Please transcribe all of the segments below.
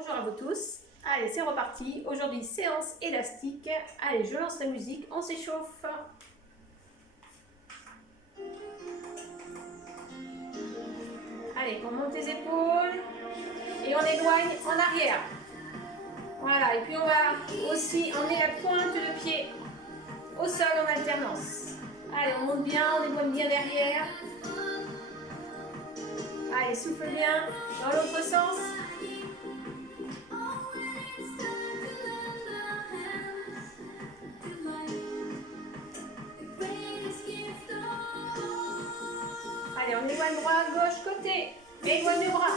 Bonjour à vous tous. Allez, c'est reparti. Aujourd'hui, séance élastique. Allez, je lance la musique, on s'échauffe. Allez, on monte les épaules et on éloigne en arrière. Voilà, et puis on va aussi emmener la pointe de pied au sol en alternance. Allez, on monte bien, on éloigne bien derrière. Allez, souffle bien dans l'autre sens. Allez, on éloigne droit, gauche, côté. Éloigne le bras.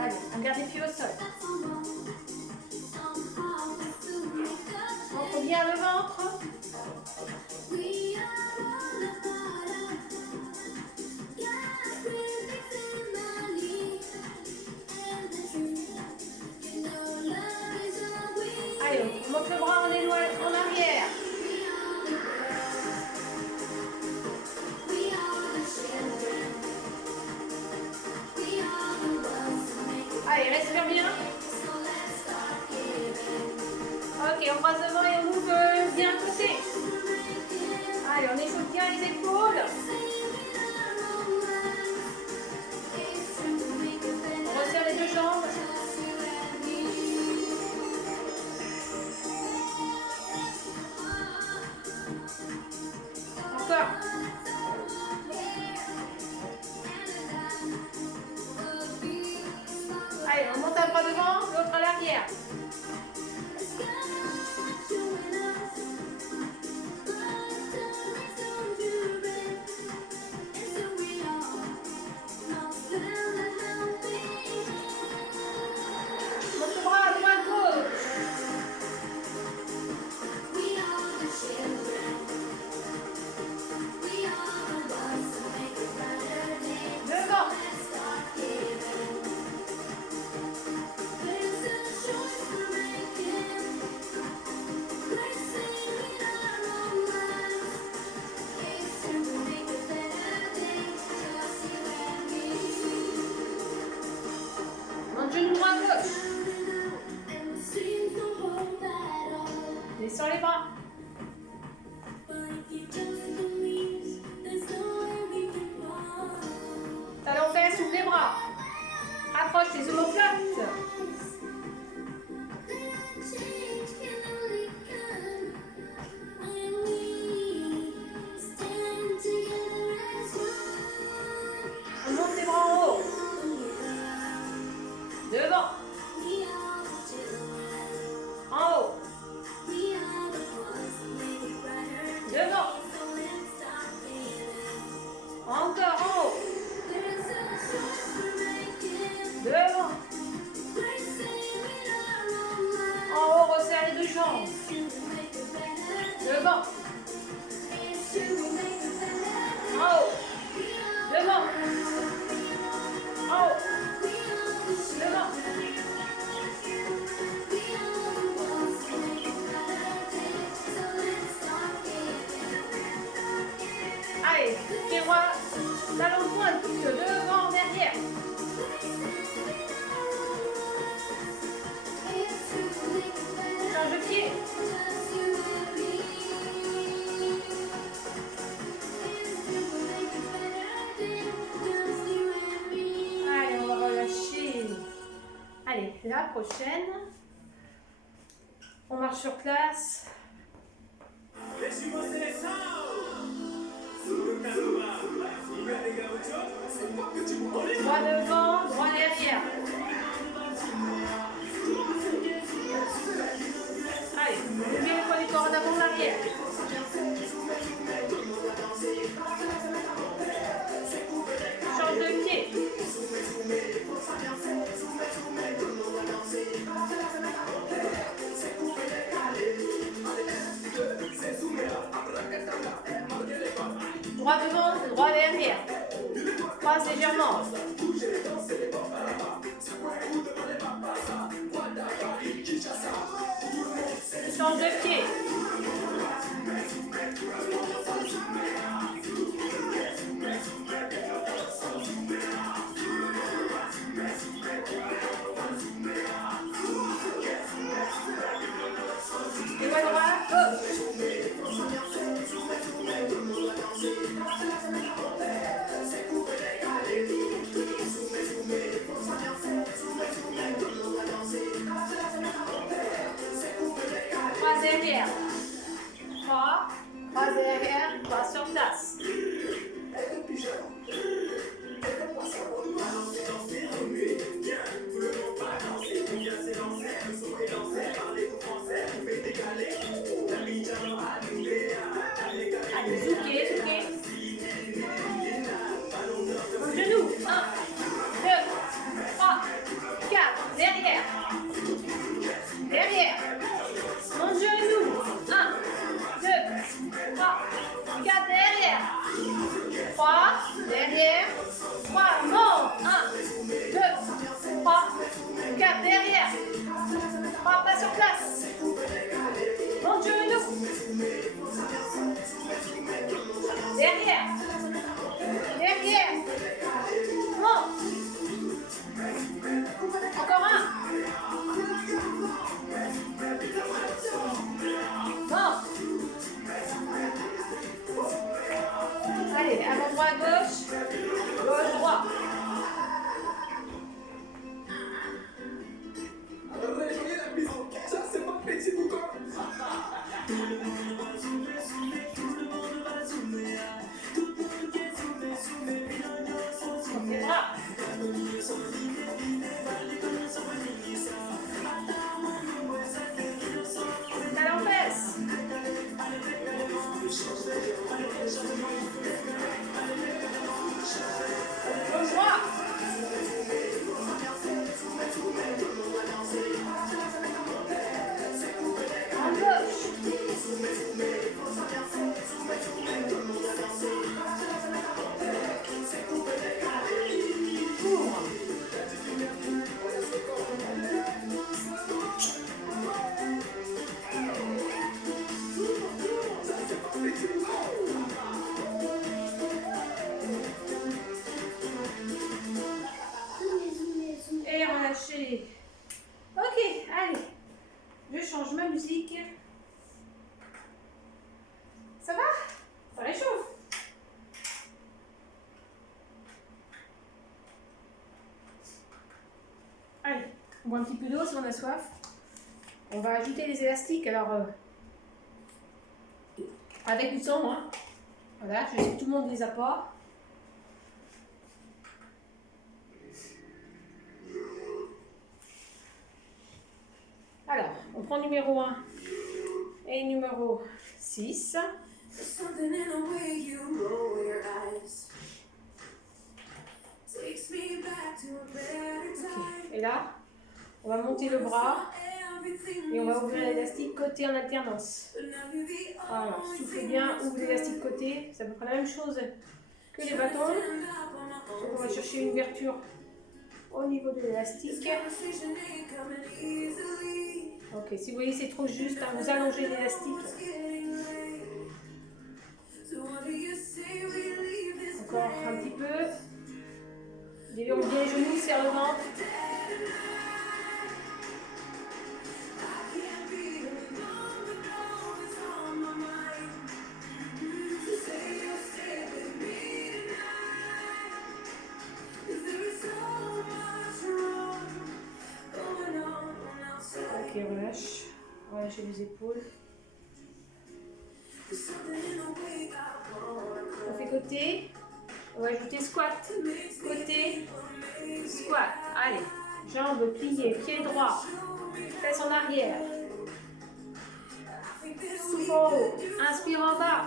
Allez, on garde les pieds au sol. Montre bien le ventre. Allez, on monte le bras, on éloigne en arrière. Allez, respire bien. Ok, on passe devant et on ouvre bien côté. Allez, on échauffe bien les épaules. On resserre les deux jambes. Encore. Allez, on monte un bras devant, l'autre à l'arrière. Monte le bras à droite, gauche. Devant. Genou droit gauche. Descends les bras. Talon fesses, ouvre les bras. Approche les omoplates. On monte les bras en haut. Devant. En haut. Devant. Encore en haut. Devant. En haut, resserre les deux jambes. Devant. En haut. Devant. En haut. Devant. Allez, pied droit, talon pointe, devant, derrière. Change de pied. Allez, on va relâcher. Allez, la prochaine. On marche sur place. Droit devant, droit derrière. Allez, levez le poids du corps en avant, l'arrière. Change de pied. Droit devant, droit derrière. Croise légèrement. Change de pied. arrière. 3, croisé arrière, bras sur place. Allez, zouké, zouké. Au genou. 1, 2, 3, 4. Derrière. Derrière. Mon genou. 1, 2, 3, 4. Derrière. 3. Derrière. 3. Monte. 1, 2, 3, 4. Derrière. 3. Pas sur place. Mon genou. Derrière. Derrière. Monte. Encore un. Monte. Allez, avant droit, gauche. Gauche, droit. Les bras. Talon fesse. Gauche droit. En gauche. Et relâchez. Ok, allez. Je change ma musique. Ça va? Ça réchauffe. Allez, on boit un petit peu d'eau si on a soif. On va ajouter les élastiques. Alors, avec ou sans, hein. Voilà, je sais que tout le monde les a pas. Alors, on prend numéro 1 et numéro 6. Okay. Et là, on va monter le bras et on va ouvrir l'élastique côté en alternance. Voilà, soufflez bien, ouvre l'élastique côté. C'est à peu près la même chose que les bâtons. Donc on va chercher une ouverture au niveau de l'élastique. Ok, si vous voyez c'est trop juste, hein, vous allongez l'élastique. Encore un petit peu. Déverrouille bien les genoux, serre le ventre. Ok, relâche. Relâchez les épaules. On fait côté. On va ajouter squat. Côté. Squat. Allez. Jambes pliées. Pied droit. Fesses en arrière. Souffle en haut. Inspire en bas.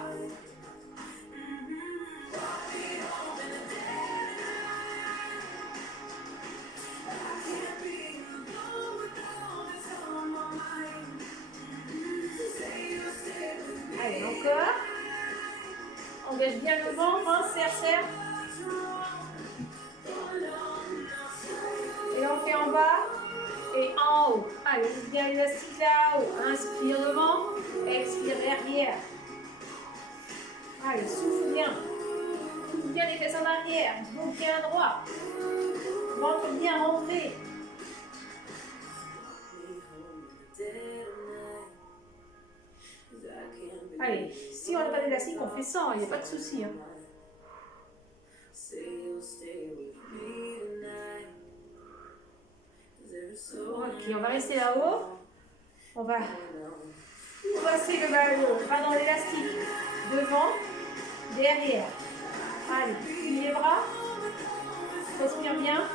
Allez, encore. Engage bien le ventre, hein, serre, serre. Et là, on fait en bas et en haut. Allez, bien l'élastique là-haut. Inspire devant, expire derrière. Allez, souffle bien. Souffle bien les fesses en arrière. Dos bien droit. Ventre bien rentré. Allez, si on n'a pas d'élastique, on fait sans, il n'y a pas de souci. Hein. Ok, on va rester là-haut. On va passez l'élastique devant, derrière. Allez, plie les bras. Respire bien.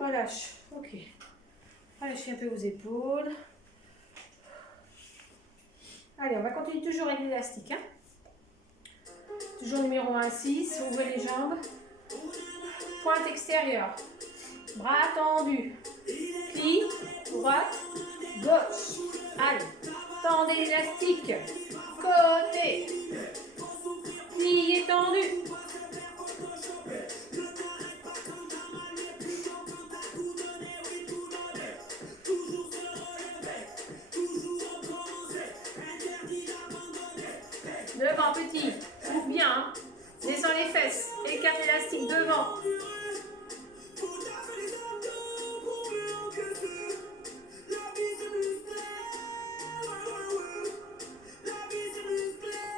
Relâche. Ok. Relâchez un peu vos épaules. Allez, on va continuer toujours avec l'élastique. Hein. Toujours numéro 1, 6. Ouvrez les jambes. Pointe extérieure. Bras tendus. Plie. Droite. Gauche. Allez. Tendez l'élastique. Côté. Plié tendu. Devant, petit. Ouvre bien. Hein. Descends les fesses. Écarte l'élastique devant.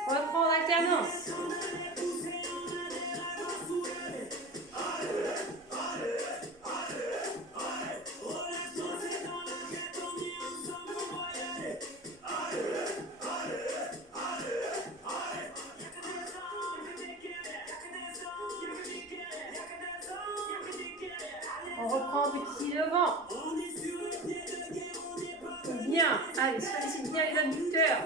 Reprends en alternance. On reprend petit devant. Bien. Allez, sollicite bien les adducteurs.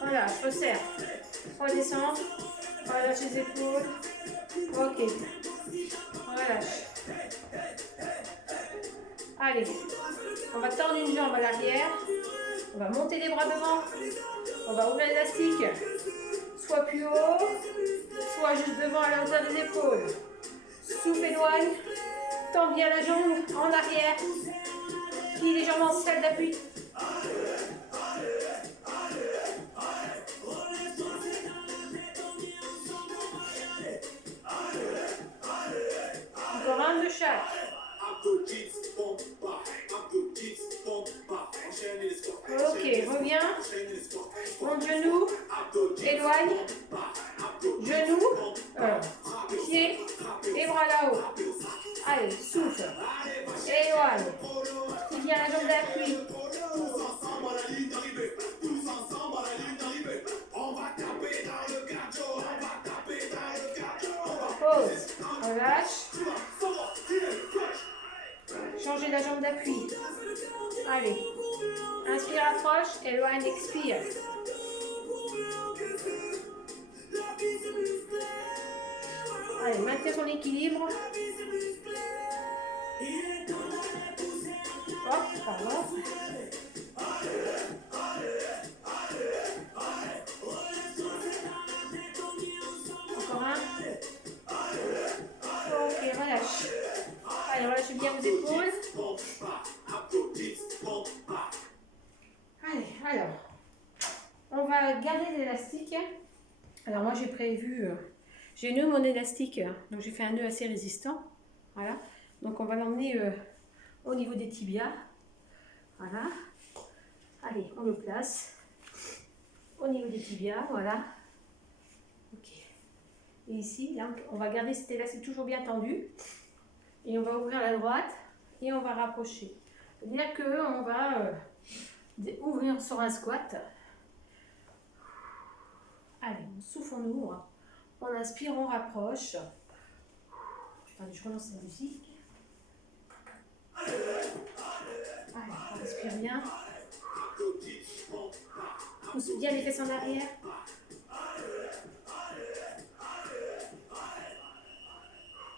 Voilà, je resserre. Redescends. Relâche les épaules. Ok. Relâche. Allez. On va tendre une jambe à l'arrière. On va monter les bras devant. On va ouvrir l'élastique. Soit plus haut, soit juste devant à la hauteur des épaules. Souffle, éloigne. Tends bien la jambe en arrière. Plie les jambes en selle d'appui. Encore un de chaque. Ok, reviens. Monte genou. Éloigne. Genou. Pied. Et bras là-haut. Allez, souffle. Éloigne. Plie bien la jambe d'appui. Pause. Relâche. Changez la jambe d'appui. Allez. Inspire, approche. Éloigne, expire. Allez, maintenez son équilibre. Hop, pardon. Encore un. Ok, relâche. Allez, relâchez bien vos épaules. Allez, alors, on va garder l'élastique. Alors moi j'ai prévu, j'ai noué mon élastique, donc j'ai fait un nœud assez résistant. Voilà, donc on va l'emmener au niveau des tibias. Voilà, allez, on le place au niveau des tibias, voilà. Ok. Et ici, là, on va garder cet élastique toujours bien tendu. Et on va ouvrir la droite et on va rapprocher. C'est-à-dire qu'on va ouvrir sur un squat. Allez, on souffle, on ouvre. On inspire, on rapproche. Attendez, je relance la musique. Allez, on inspire bien. Pousse bien les fesses en arrière.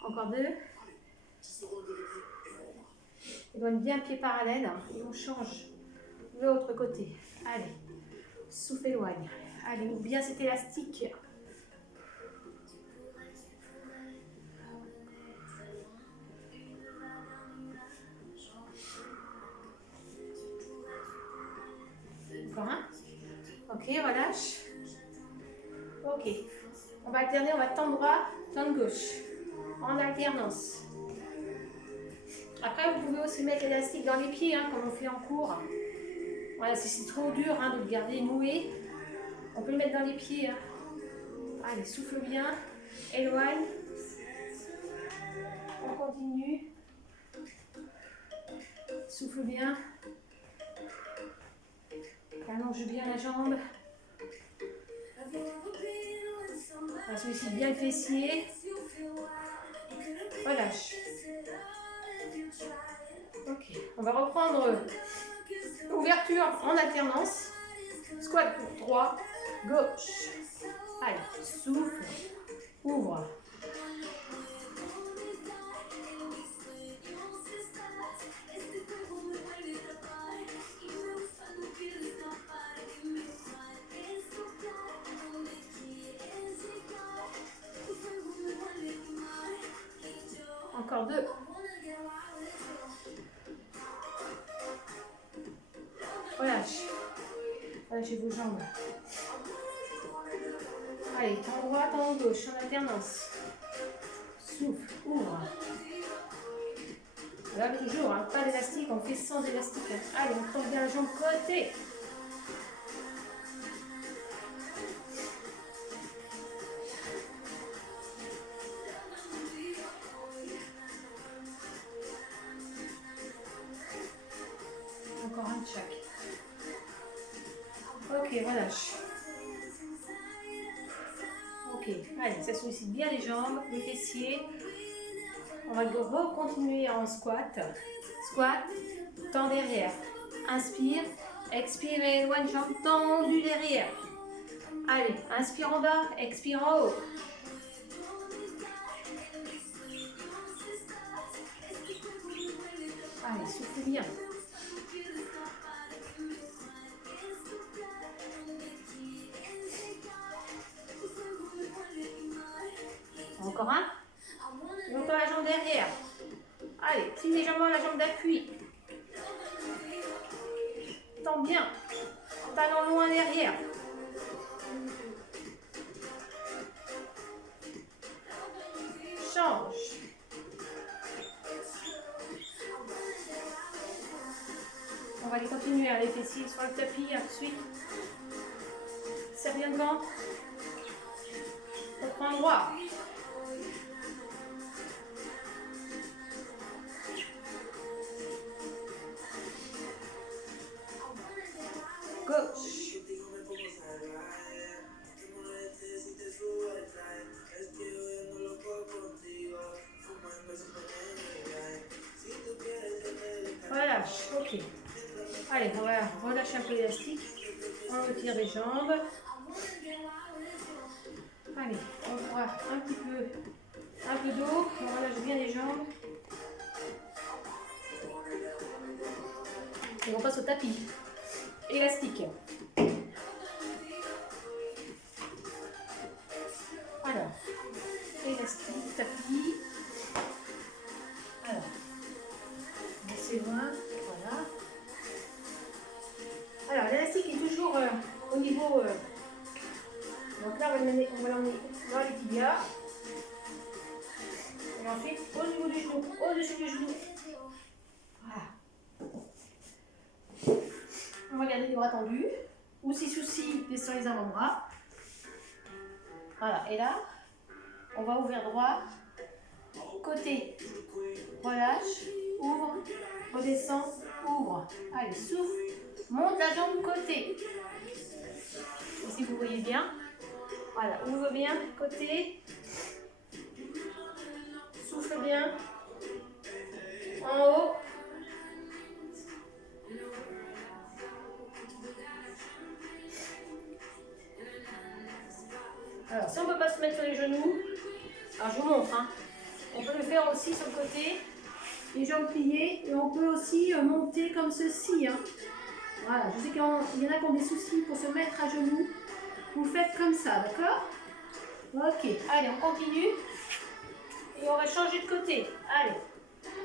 Encore deux. Éloigne bien pied parallèle et on change de l'autre côté. Allez, souffle, éloigne. Allez, ouvre bien cet élastique. Encore un. Ok, relâche. Ok. On va alterner, on va tendre droit, tendre gauche. En alternance. Après, vous pouvez aussi mettre l'élastique dans les pieds, hein, comme on fait en cours. Voilà, si c'est trop dur de le garder noué, on peut le mettre dans les pieds. Hein. Allez, souffle bien, éloigne. On continue. Souffle bien. Allonge bien la jambe. Celui-ci bien le fessier. Relâche. Ok, on va reprendre ouverture en alternance. Squat pour 3, gauche. Allez, souffle, ouvre. Encore 2. Relâche. Relâchez vos jambes. Allez, temps droit, temps gauche, en alternance. Souffle, ouvre. Là, toujours, hein, pas d'élastique, on fait sans élastique. Allez, on tend bien la jambe côté. Encore un de chaque. Ok, relâche. Ok, allez, ça sollicite bien les jambes, les fessiers. On va continuer en squat. Squat, tend derrière. Inspire, expire et éloigne, jambe tendue derrière. Allez, inspire en bas, expire en haut. Allez, souffle bien. Encore un. Et encore la jambe derrière. Allez, tire légèrement la jambe d'appui. Tends bien. Talon loin derrière. Change. On va aller continuer à les fessiers sur le tapis ensuite. Serre bien devant. Reprends droit. Gauche. Relâche, ok. Allez, on va relâcher un peu l'élastique. On retire les jambes. Allez, on voit un peu d'eau. On relâche bien les jambes. Et on passe au tapis. Élastique. Alors, élastique, tapis. Alors, assez loin, voilà. Alors, l'élastique est toujours au niveau. Donc là, on va l'emmener dans les tibias. Et ensuite, au niveau du genou, au-dessus du genou. Voilà. On va garder les bras tendus. Ou si souci, descend les avant-bras. Voilà, et là, on va ouvrir droit. Côté, relâche, ouvre, redescend, ouvre. Allez, souffle, monte la jambe côté. Ici, vous voyez bien. Voilà, ouvre bien, côté. Souffle bien. En haut. Alors, si on ne peut pas se mettre sur les genoux, alors je vous montre, hein. On peut le faire aussi sur le côté, les jambes pliées, et on peut aussi monter comme ceci. Hein. Voilà, je sais qu'il y en a qui ont des soucis pour se mettre à genoux. Vous faites comme ça, d'accord? Ok, allez, on continue. Et on va changer de côté. Allez,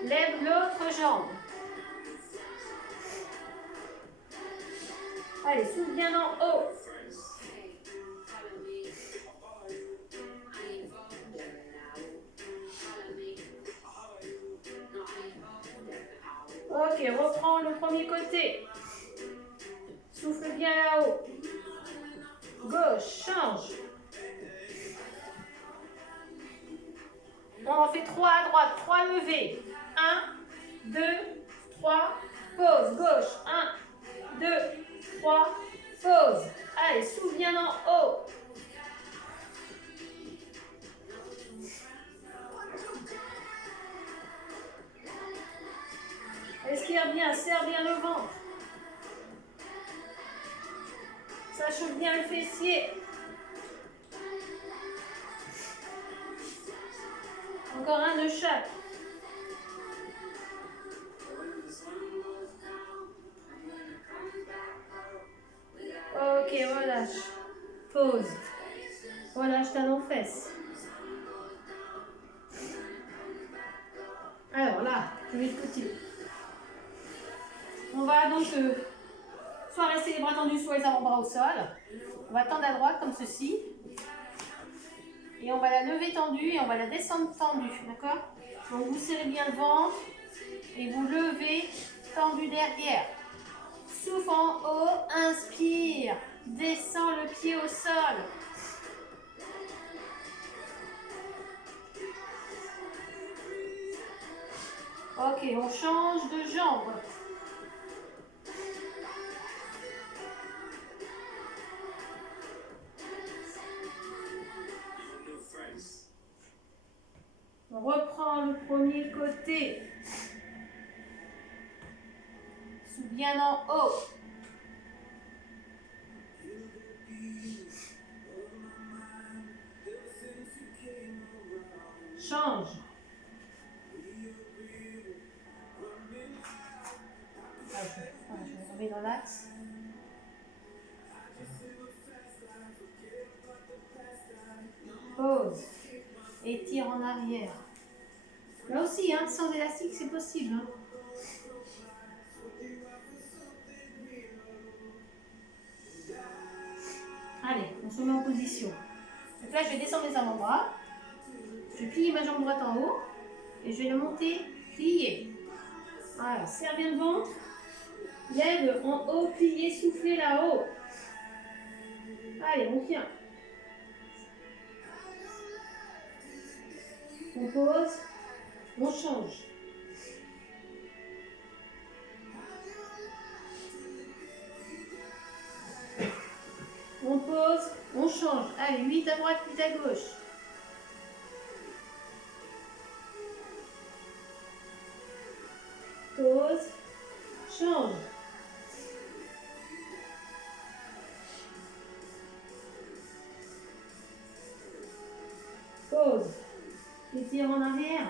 lève l'autre jambe. Allez, souffle bien en haut. Ok, reprends le premier côté. Souffle bien là-haut. Gauche, change. On en fait 3 à droite, 3 levées. 1, 2, 3, pause. Gauche, 1, 2, 3, pause. Allez, souffle bien en haut. Respire bien, serre bien le ventre. Ça chauffe bien le fessier. Encore un de chaque. Ok, relâche. Pause. Relâche talon fesses. Alors là, je vais te côté. On va donc soit rester les bras tendus, soit les avant-bras au sol. On va tendre à droite comme ceci. Et on va la lever tendue et on va la descendre tendue. D'accord? Donc vous serrez bien le ventre et vous levez tendu derrière. Souffle en haut, inspire. Descends le pied au sol. Ok, on change de jambe. On reprend le premier côté. Souffle bien en haut. Change. Je vais tomber dans l'axe. Pause. Et tire en arrière. Là aussi, hein, sans élastique, c'est possible. Hein. Allez, on se met en position. Donc là, je vais descendre les avant-bras. Je plie ma jambe droite en haut. Et je vais la monter, plier. Voilà, serre bien le ventre. Lève en haut, plier, souffler là-haut. Allez, on tient. On pose, on change. On pose, on change. Allez, 8 à droite, 8 à gauche. Pose, change. Pause. Étire en arrière.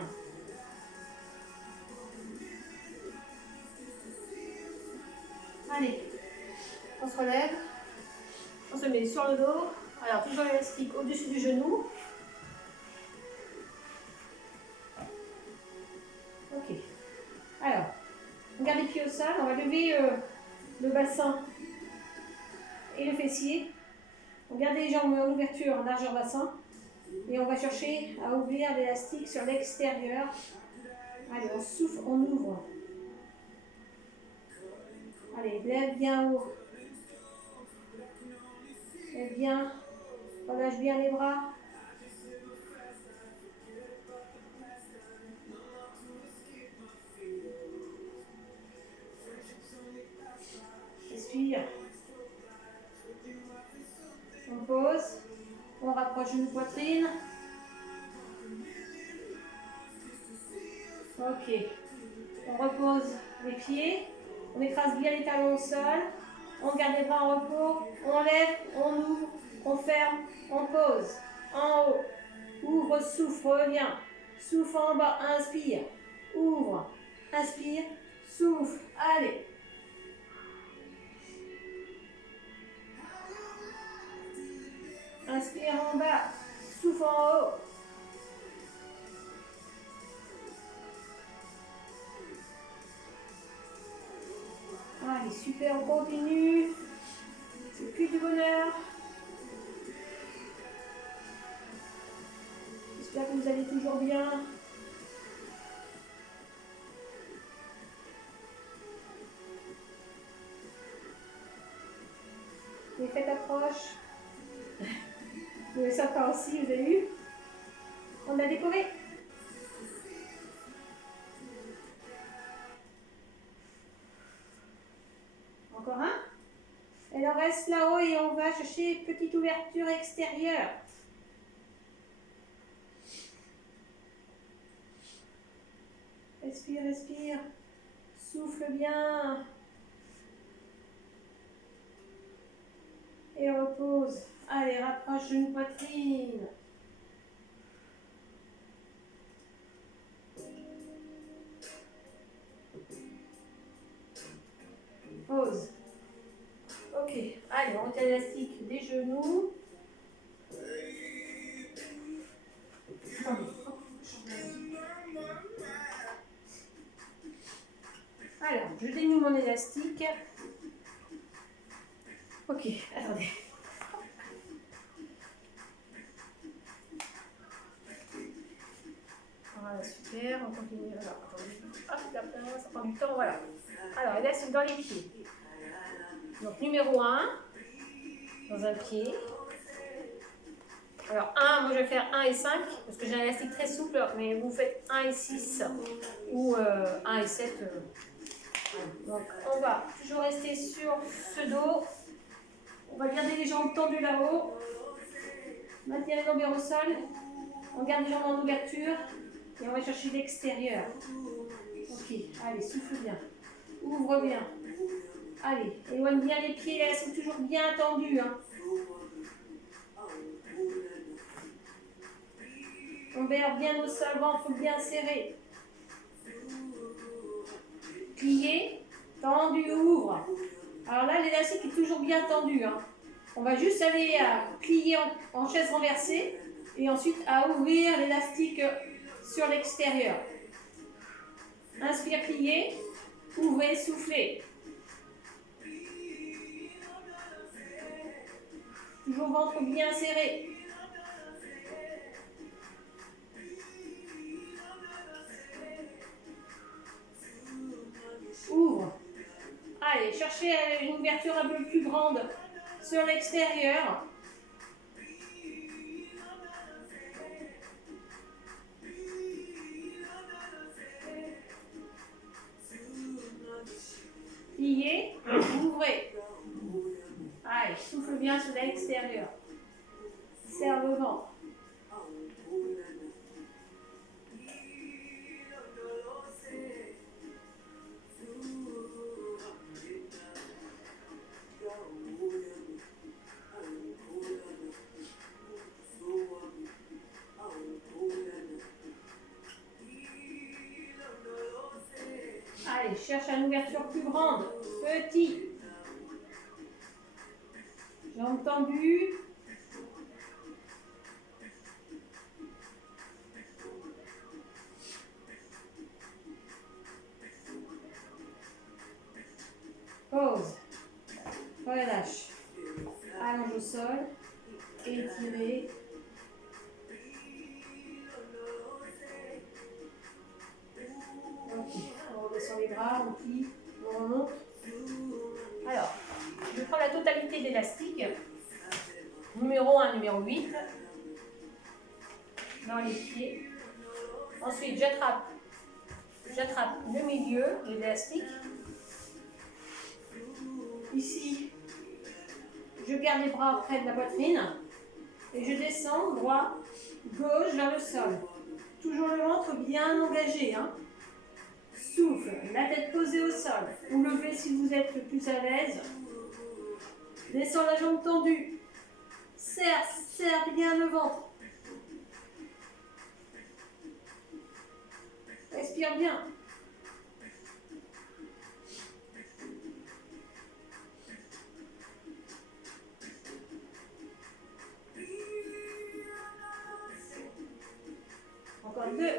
Allez, on se relève. On se met sur le dos. Alors, toujours l'élastique au-dessus du genou. Ok. Alors, on garde les pieds au sol. On va lever le bassin et le fessier. On garde les jambes en ouverture, en largeur bassin. Et on va chercher à ouvrir l'élastique sur l'extérieur. Allez, on souffle, on ouvre. Allez, lève bien haut. Lève bien. Relâche bien les bras. Respire. On pose. On rapproche une poitrine. Ok. On repose les pieds. On écrase bien les talons au sol. On garde les bras en repos. On lève, on ouvre, on ferme, on pose. En haut. Ouvre, souffle, reviens. Souffle en bas, inspire. Ouvre, inspire, souffle. Allez. Inspire en bas, souffle en haut. Allez, super, on continue. C'est plus du bonheur. J'espère que vous allez toujours bien. L'effet d'approche. Vous avez ça par aussi, vous avez vu? On l'a décoré. Encore un. Elle en reste là-haut et on va chercher petite ouverture extérieure. Respire, respire. Souffle bien. Et repose. Allez, rapproche genou poitrine. Pause. Ok, allez, on tient l'élastique des genoux. Alors, je dénoue mon élastique. Ok, attendez. Voilà, super, on continue. Alors, attendez. Hop, ça prend du temps, voilà. Alors, élastique dans les pieds. Donc, numéro 1, dans un pied. Alors, 1, moi je vais faire 1 et 5, parce que j'ai un élastique très souple, mais vous faites 1 et 6 ou 1 et 7. Donc, on va toujours rester sur ce dos. On va garder les jambes tendues là-haut. Maintenir les lombaires au sol. On garde les jambes en ouverture. Et on va chercher l'extérieur. Ok, allez, souffle bien. Ouvre bien. Allez, éloigne bien les pieds, là, c'est toujours bien tendu. Hein. Lombaire bien au sol, ventre bien serré. Plié, tendu, ouvre. Alors là, l'élastique est toujours bien tendu. Hein. On va juste aller à plier en chaise renversée et ensuite à ouvrir l'élastique sur l'extérieur. Inspire, pliez, ouvrez, soufflez. Toujours ventre bien serré. Ouvre. Allez, cherchez une ouverture un peu plus grande sur l'extérieur. Pliez, ouvrez. Allez, souffle bien sur l'extérieur. Serre le ventre. Allez, cherche une ouverture plus grande. Petit. Jambes tendues. Pause. Relâche. Allonge au sol. Étirez. Ok. On redescend les bras, on plie, on remonte. Alors, je prends la totalité d'élastique. Numéro 1, numéro 8. Dans les pieds. Ensuite, j'attrape le milieu de l'élastique. Ici, je garde les bras près de la poitrine et je descends droit, gauche vers le sol. Toujours le ventre bien engagé. Hein. Souffle, la tête posée au sol. Ou levez si vous êtes plus à l'aise. Descends la jambe tendue. Serre bien le ventre. Respire bien. Encore 2.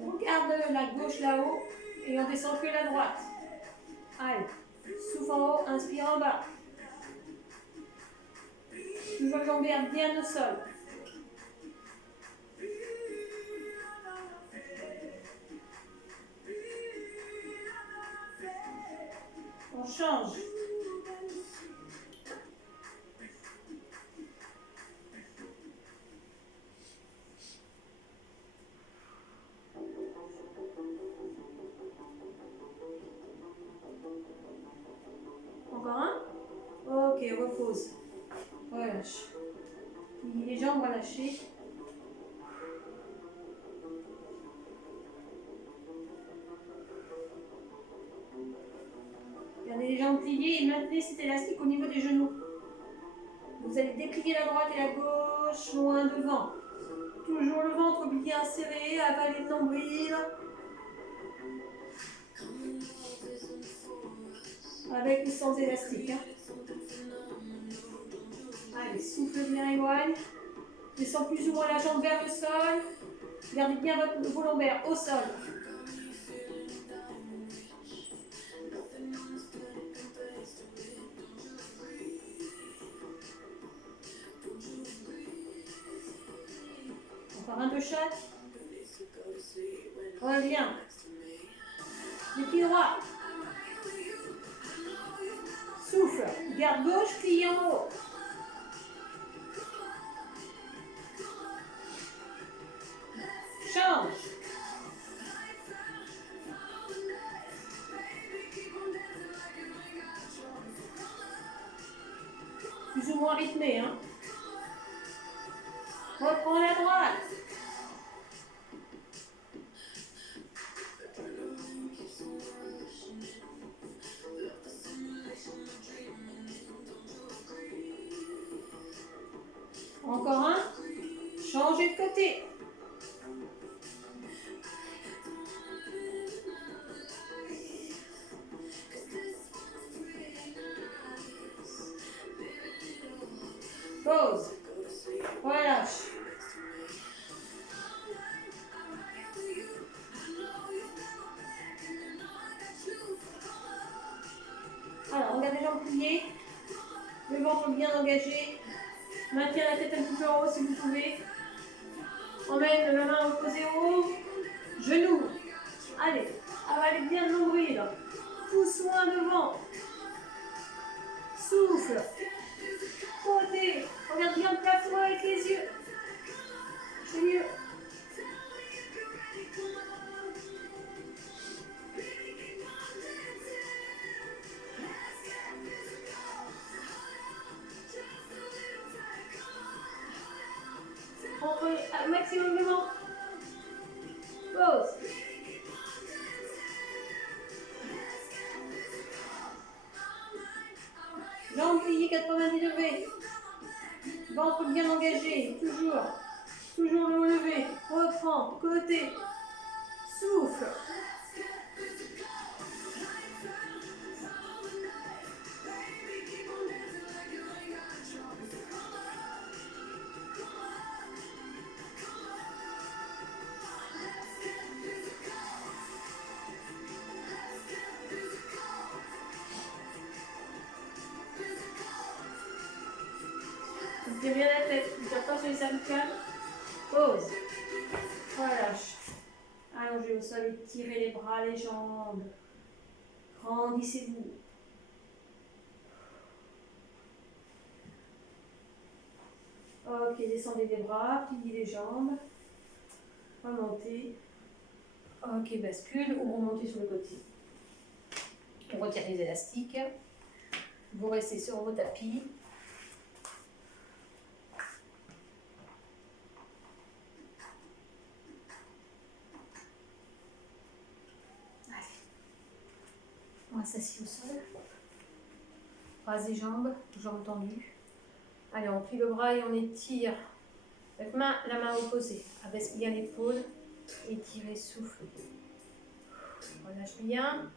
On garde la gauche là-haut et on descend que la droite. Allez, souffle en haut, inspire en bas. Toujours lombaire bien au sol. On change. repose. Relâche. Les jambes relâchées. Gardez les jambes pliées et maintenez cet élastique au niveau des genoux. Vous allez déplier la droite et la gauche loin devant. Toujours le ventre bien serré, avaler le nombril. Avec ou sans élastique. Hein. Allez, souffle bien, éloigne. Descends plus ou moins la jambe vers le sol. Gardez bien vos lombaires au sol. Encore un de chaque. Reviens. Les pieds droits. Souffle. Garde gauche, plie en haut. Change. Plus ou moins rythmé, hein. Reprends la droite. Encore un. Changez de côté. Pause. Relâche. Alors, on garde les jambes pliées. Le ventre bien engagé. Maintiens la tête un petit peu en haut si vous pouvez. Emmène la main opposée au haut. Genoux. Allez, avalez bien le nombril. Pousse loin devant. Souffle. Côté. Regarde bien le plafond avec les yeux. C'est mieux. Au maximum de vent. Pause. Jambes pliées 90 degrés. Ventre bien engagé. Toujours. Toujours le haut levé. Reprends. Côté. Souffle. Mettez bien la tête, ne tire pas sur les cervicales. Pause. Relâche. Allongez au sol, étirez les bras, les jambes. Grandissez-vous. Ok, descendez les bras, pliez les jambes. Remontez. Ok, bascule ou remontez sur le côté. On retire les élastiques. Vous restez sur vos tapis. On s'assied au sol. Bras et jambes, jambes tendues. Allez, on plie le bras et on étire. Avec la main opposée. Abaisse bien l'épaule. Étirez, souffle. Relâche bien.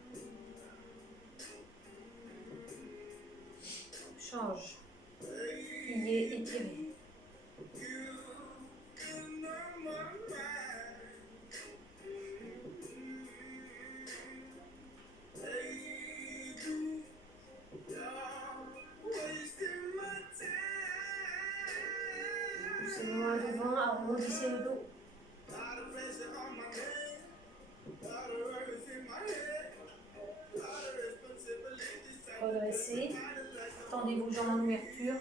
Change. Pliez, étirez. Poussez loin devant, arrondissez le dos. Redressez. Tendez vos jambes en ouverture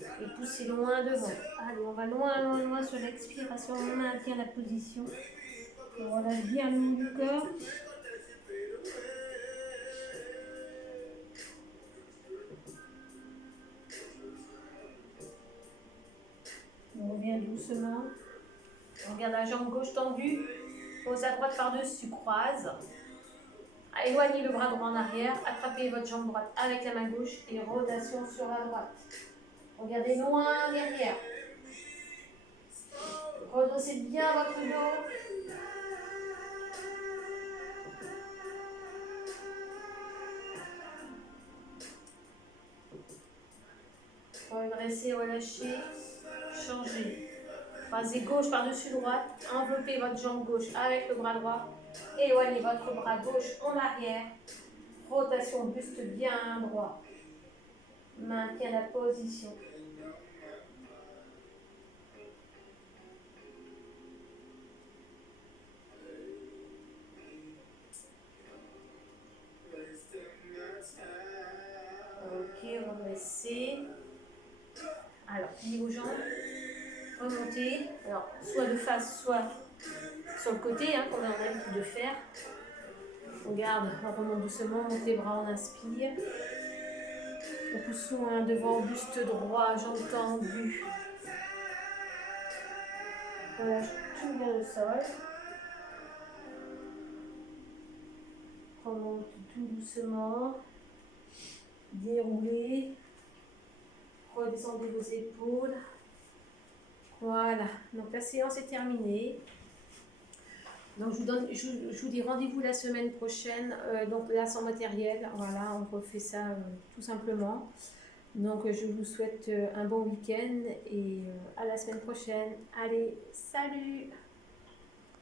et poussez loin devant. Allez, on va loin, loin, loin sur l'expiration. On maintient la position. On relâche bien le haut du corps. doucement. On regarde la jambe gauche tendue. Pose à droite par-dessus, croise. Éloignez le bras droit en arrière. Attrapez votre jambe droite avec la main gauche et rotation sur la droite. Regardez loin derrière. Redressez bien votre dos. Redressez, relâchez. Changez. Croisez gauche par-dessus droite. Enveloppez votre jambe gauche avec le bras droit. Éloignez votre bras gauche en arrière. Rotation buste bien droit. Maintiens la position. Ok, redressez. Alors, pliez vos jambes. Remontez. Alors, soit de face, soit sur le côté, hein, comme on a l'habitude de faire. On garde, on remonte doucement, monte les bras, on inspire. On pousse loin devant, buste droit, jambes tendues. Relâche tout bien le sol. Remonte tout doucement. Déroulez. Redescendez vos épaules. Voilà, donc la séance est terminée. Donc je vous dis rendez-vous la semaine prochaine, donc là sans matériel, voilà, on refait ça tout simplement. Donc je vous souhaite un bon week-end et à la semaine prochaine. Allez, salut!